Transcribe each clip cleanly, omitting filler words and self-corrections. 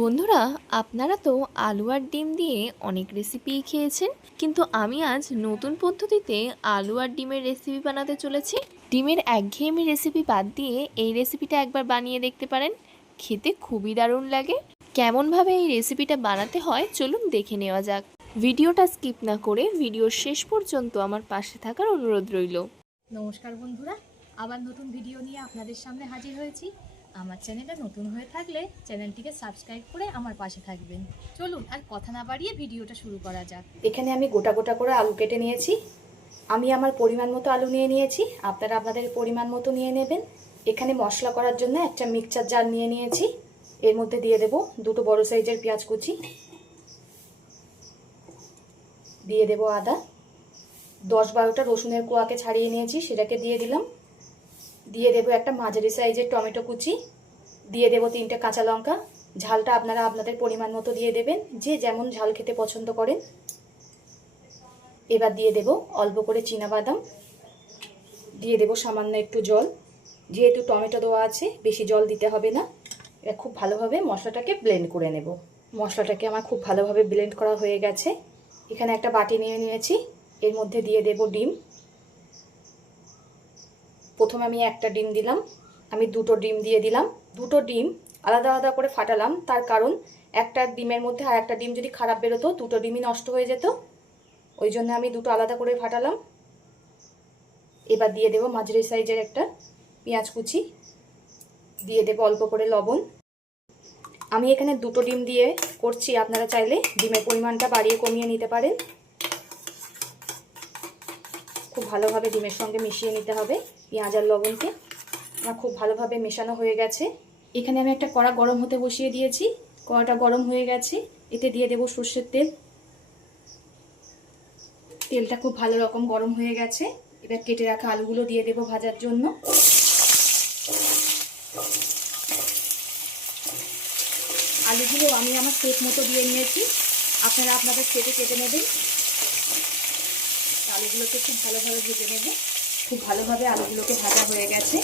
বন্ধুরা, আপনারা তো আলু আর ডিম দিয়ে অনেক রেসিপিই খেয়েছেন, কিন্তু আমি আজ নতুন পদ্ধতিতে আলু আর ডিমের রেসিপি বানাতে চলেছি। ডিমের একঘেয়েমি রেসিপি বাদ দিয়ে এই রেসিপিটা একবার বানিয়ে দেখতে পারেন, খেতে খুবই দারুণ লাগে। কেমনভাবে এই রেসিপিটা বানাতে হয় চলুন দেখে নেওয়া যাক। ভিডিওটা স্কিপ না করে ভিডিওর শেষ পর্যন্ত আমার পাশে থাকার অনুরোধ রইল। নমস্কার বন্ধুরা, আবার নতুন ভিডিও নিয়ে আপনাদের সামনে হাজির হয়েছি। আমার চ্যানেলটা নতুন হয়ে থাকলে চ্যানেলটিকে সাবস্ক্রাইব করে আমার পাশে থাকবেন। চলুন আর কথা না বাড়িয়ে ভিডিওটা শুরু করা যাক। এখানে আমি গোটা গোটা করে আলু কেটে নিয়েছি। আমি আমার পরিমাণ মতো আলু নিয়ে নিয়েছি, আপনারা আপনাদের পরিমাণ মতো নিয়ে নেবেন। এখানে মশলা করার জন্য একটা মিক্সচার জার নিয়ে নিয়েছি। এর মধ্যে দিয়ে দেব দুটো বড় সাইজের পেঁয়াজ কুচি, দিয়ে দেব আদা, 10-12টা রসুনের কোয়াকে ছাড়িয়ে নিয়েছি, সেটাকে দিয়ে দিলাম। দিয়ে দেব একটা মাঝারি সাইজের টমেটো কুচি, দিয়ে দেব 3টে কাঁচা লঙ্কা। ঝালটা আপনারা আপনাদের পরিমাণ মতো দিয়ে দেবেন, যে যেমন ঝাল খেতে পছন্দ করেন। এবার দিয়ে দেব অল্প করে চীনাবাদাম, দিয়ে দেব সামান্য একটু জল। যেহেতু টমেটো দেওয়া আছে বেশি জল দিতে হবে না। এটা খুব ভালোভাবে মশলাটাকে ব্লেন্ড করে নেব। মশলাটাকে আমার খুব ভালোভাবে ব্লেন্ড করা হয়ে গেছে। এখানে একটা বাটি নিয়ে নিয়েছি, এর মধ্যে দিয়ে দেব ডিম। প্রথমে আমি একটা ডিম দিলাম, আমি দুটো ডিম দিয়ে দিলাম। দুটো ডিম আলাদা আলাদা করে ফাটালাম, তার কারণ একটা ডিমের মধ্যে আর একটা ডিম যদি খারাপ বেরোতো দুটো ডিমই নষ্ট হয়ে যেত, ওই জন্য আমি দুটো আলাদা করে ফাটালাম। এবার দিয়ে দেব মাঝারি সাইজের একটা পেঁয়াজ কুচি, দিয়ে দেব অল্প করে লবণ। আমি এখানে দুটো ডিম দিয়ে করছি, আপনারা চাইলে ডিমের পরিমাণটা বাড়িয়ে কমিয়ে নিতে পারেন। খুব ভালোভাবে ডিমের সঙ্গে মিশিয়ে নিতে হবে পেঁয়াজ আর লবণকে। আমার খুব ভালোভাবে মেশানো হয়ে গেছে। এখানে আমি একটা কড়া গরম হতে বসিয়ে দিয়েছি, কড়াটা গরম হয়ে গেছে। এতে দিয়ে দেব সর্ষের তেল। তেলটা খুব ভালো রকম গরম হয়ে গেছে। এবার কেটে রাখা আলুগুলো দিয়ে দেব ভাজার জন্য। আলুগুলো আমি আমার শেপ মতো দিয়ে নিয়েছি, আপনারা আপনাদের শেপে কেটে নেবেন। আলুগুলোকে খুব ভালোভাবে ভেজে নেব। খুব ভালোভাবে আলুগুলোকে ভাজা হয়ে গেছে।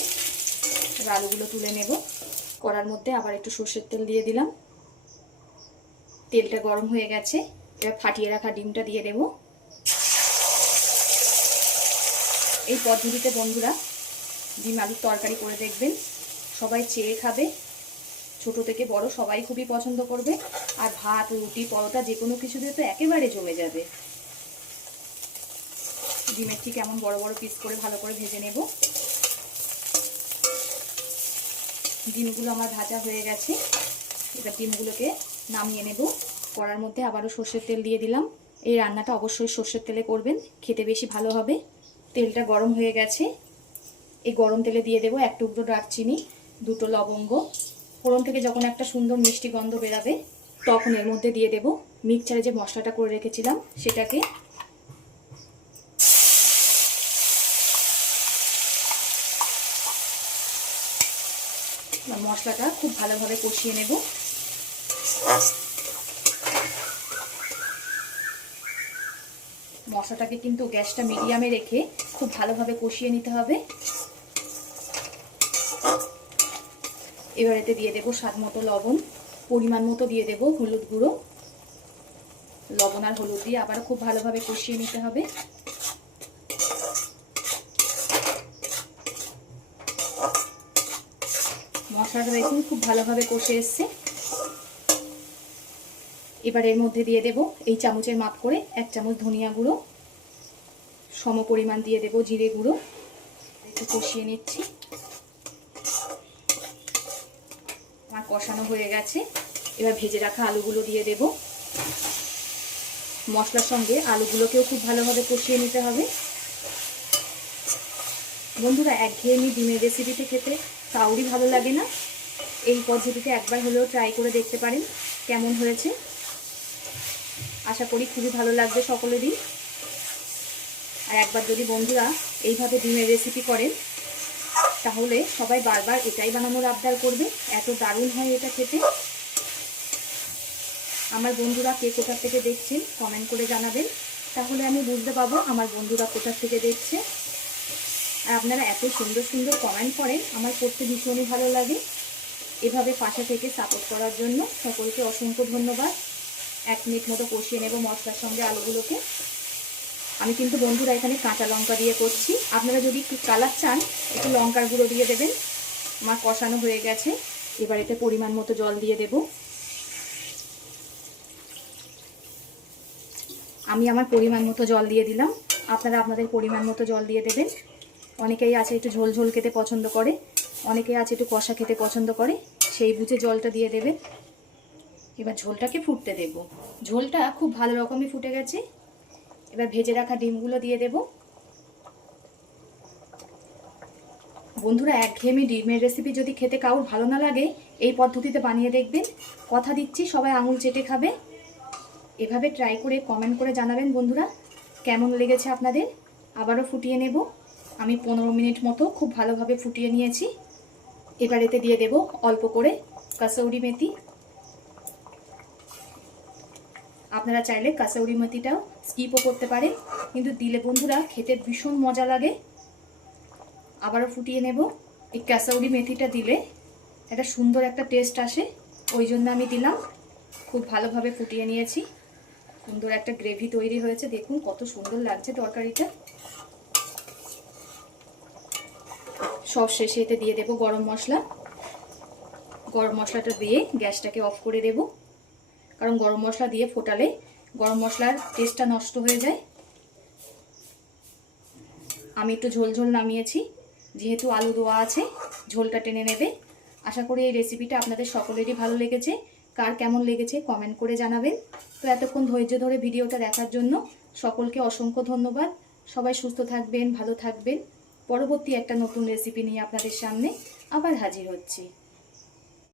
এবার আলুগুলো তুলে নেব। কড়ার মধ্যে আবার একটু সর্ষের তেল দিয়ে দিলাম। তেলটা গরম হয়ে গেছে, এবার ফাটিয়ে রাখা ডিমটা দিয়ে দেব। এই পদ্ধতিতে বন্ধুরা ডিম আলুর তরকারি করে দেখবেন, সবাই চেয়ে খাবে। ছোট থেকে বড় সবাই খুবই পছন্দ করবে। আর ভাত, রুটি, পরোটা যে কোনো কিছু দিয়ে তো একেবারে জমে যাবে। ডিমের ঠিক এমন বড় বড় পিস করে ভালো করে ভেজে নেব। ডিমগুলো আমার ভাজা হয়ে গেছে, এবার ডিমগুলোকে নামিয়ে নেব। কড়ার মধ্যে আবারও সর্ষের তেল দিয়ে দিলাম। এই রান্নাটা অবশ্যই সর্ষের তেলে করবেন, খেতে বেশি ভালো হবে। তেলটা গরম হয়ে গেছে, এই গরম তেলে দিয়ে দেব এক টুকরো দারচিনি, দুটো লবঙ্গ। ফোড়ন থেকে যখন একটা সুন্দর মিষ্টি গন্ধ বেরাবে তখন এর মধ্যে দিয়ে দেব মিক্সচারে যে মশলাটা করে রেখেছিলাম সেটাকে। মশলাটা খুব ভালোভাবে কষিয়ে নেব। মশলাটাকে কিন্তু গ্যাসটা মিডিয়ামে রেখে খুব ভালোভাবে কষিয়ে নিতে হবে। এবার এতে দিয়ে দেব স্বাদ মতো লবণ, পরিমাণ মতো দিয়ে দেব হলুদ গুঁড়ো। লবণ আর হলুদ দিয়ে আবার খুব ভালোভাবে কষিয়ে নিতে হবে। মশলাটা দেখুন খুব ভালোভাবে কষে এসছে। এবার এর মধ্যে দিয়ে দেব এই চামচের মাপ করে 1 চামচ ধনিয়া গুঁড়ো, সম পরিমাণ দিয়ে দেব জিরে গুঁড়ো। একটু কষিয়ে নিচ্ছি। আমার কষানো হয়ে গেছে, এবার ভেজে রাখা আলুগুলো দিয়ে দেব। মশলার সঙ্গে আলুগুলোকেও খুব ভালোভাবে কষিয়ে নিতে হবে। বন্ধুরা, একঘেয়েমি ডিমের রেসিপিতে খেতে কাউরই ভালো লাগে না। এই পদ্ধতিতে একবার হলেও ট্রাই করে দেখতে পারেন কেমন হয়েছে। আশা করি খুবই ভালো লাগবে সকলেরই। আর একবার যদি বন্ধুরা এইভাবে ডিমের রেসিপি করেন তাহলে সবাই বারবার এটাই বানানোর আবদার করবে, এত দারুণ হয় এটা খেতে। আমার বন্ধুরা কে কোথা থেকে দেখছেন কমেন্ট করে জানাবেন, তাহলে আমি বুঝতে পারবো আমার বন্ধুরা কোথা থেকে দেখছে। আর আপনারা এত সুন্দর সুন্দর কমেন্ট করেন, আমার পড়তে ভীষণই ভালো লাগে। এভাবে পাশে থেকে সাপোর্ট করার জন্য সকলকে অসংখ্য ধন্যবাদ। 1 মিনিট মতো কষিয়ে নেব মশলার সঙ্গে আলুগুলোকে। আমি কিন্তু বন্ধুরা এখানে কাঁচা লঙ্কা দিয়ে করছি, আপনারা যদি একটু কালার চান একটু লঙ্কার গুঁড়ো দিয়ে দেবেন। আমার কষানো হয়ে গেছে, এবার এতে পরিমাণ মতো জল দিয়ে দেব। আমি আমার পরিমাণ মতো জল দিয়ে দিলাম, আপনারা আপনাদের পরিমাণ মতো জল দিয়ে দেবেন। অনেকেই আছে একটু ঝোল ঝোল খেতে পছন্দ করে, অনেকেই আছে একটু কষা খেতে পছন্দ করে, সেই বুঝে জলটা দিয়ে দেবেন। এবার ঝোলটাকে ফুটতে দেব। ঝোলটা খুব ভালো রকমই ফুটে গেছে। এবার ভেজে রাখা ডিমগুলো দিয়ে দেব। বন্ধুরা, একঘেয়েমি ডিমের রেসিপি যদি খেতে কারোর ভালো না লাগে এই পদ্ধতিতে বানিয়ে দেখবেন, কথা দিচ্ছি সবাই আঙুল চেটে খাবে। এভাবে ট্রাই করে কমেন্ট করে জানাবেন বন্ধুরা কেমন লেগেছে আপনাদের। আবারও ফুটিয়ে নেব। আমি 15 মিনিট মতো খুব ভালোভাবে ফুটিয়ে নিয়েছি। এবার এতে দিয়ে দেব অল্প করে কাসৌরি মেথি। আপনারা চাইলে কাসৌরি মেথিটাও স্কিপও করতে পারেন, কিন্তু দিলে বন্ধুরা খেতে ভীষণ মজা লাগে। আবারও ফুটিয়ে নেব। এই কাসৌরি মেথিটা দিলে একটা সুন্দর একটা টেস্ট আসে, ওই জন্য আমি দিলাম। খুব ভালোভাবে ফুটিয়ে নিয়েছি, সুন্দর একটা গ্রেভি তৈরি হয়েছে। দেখুন কত সুন্দর লাগছে তরকারিটা। সব শেষে এতে দিয়ে দেব গরম মশলা। গরম মশলাটা দিয়ে গ্যাসটাকে অফ করে দেব, কারণ গরম মশলা দিয়ে ফোটালে গরম মশলার টেস্টটা নষ্ট হয়ে যায়। আমি একটু ঝোল ঝোল নামিয়েছি, যেহেতু আলু দেওয়া আছে ঝোলটা টেনে নেবে। আশা করি এই রেসিপিটা আপনাদের সকলেরই ভালো লেগেছে। কার কেমন লেগেছে কমেন্ট করে জানাবেন। তো এতক্ষণ ধৈর্য ধরে ভিডিওটা দেখার জন্য সকলকে অসংখ্য ধন্যবাদ। সবাই সুস্থ থাকবেন, ভালো থাকবেন। পরবর্তী একটা নতুন রেসিপি নিয়ে আপনাদের সামনে আবার হাজির হচ্ছি।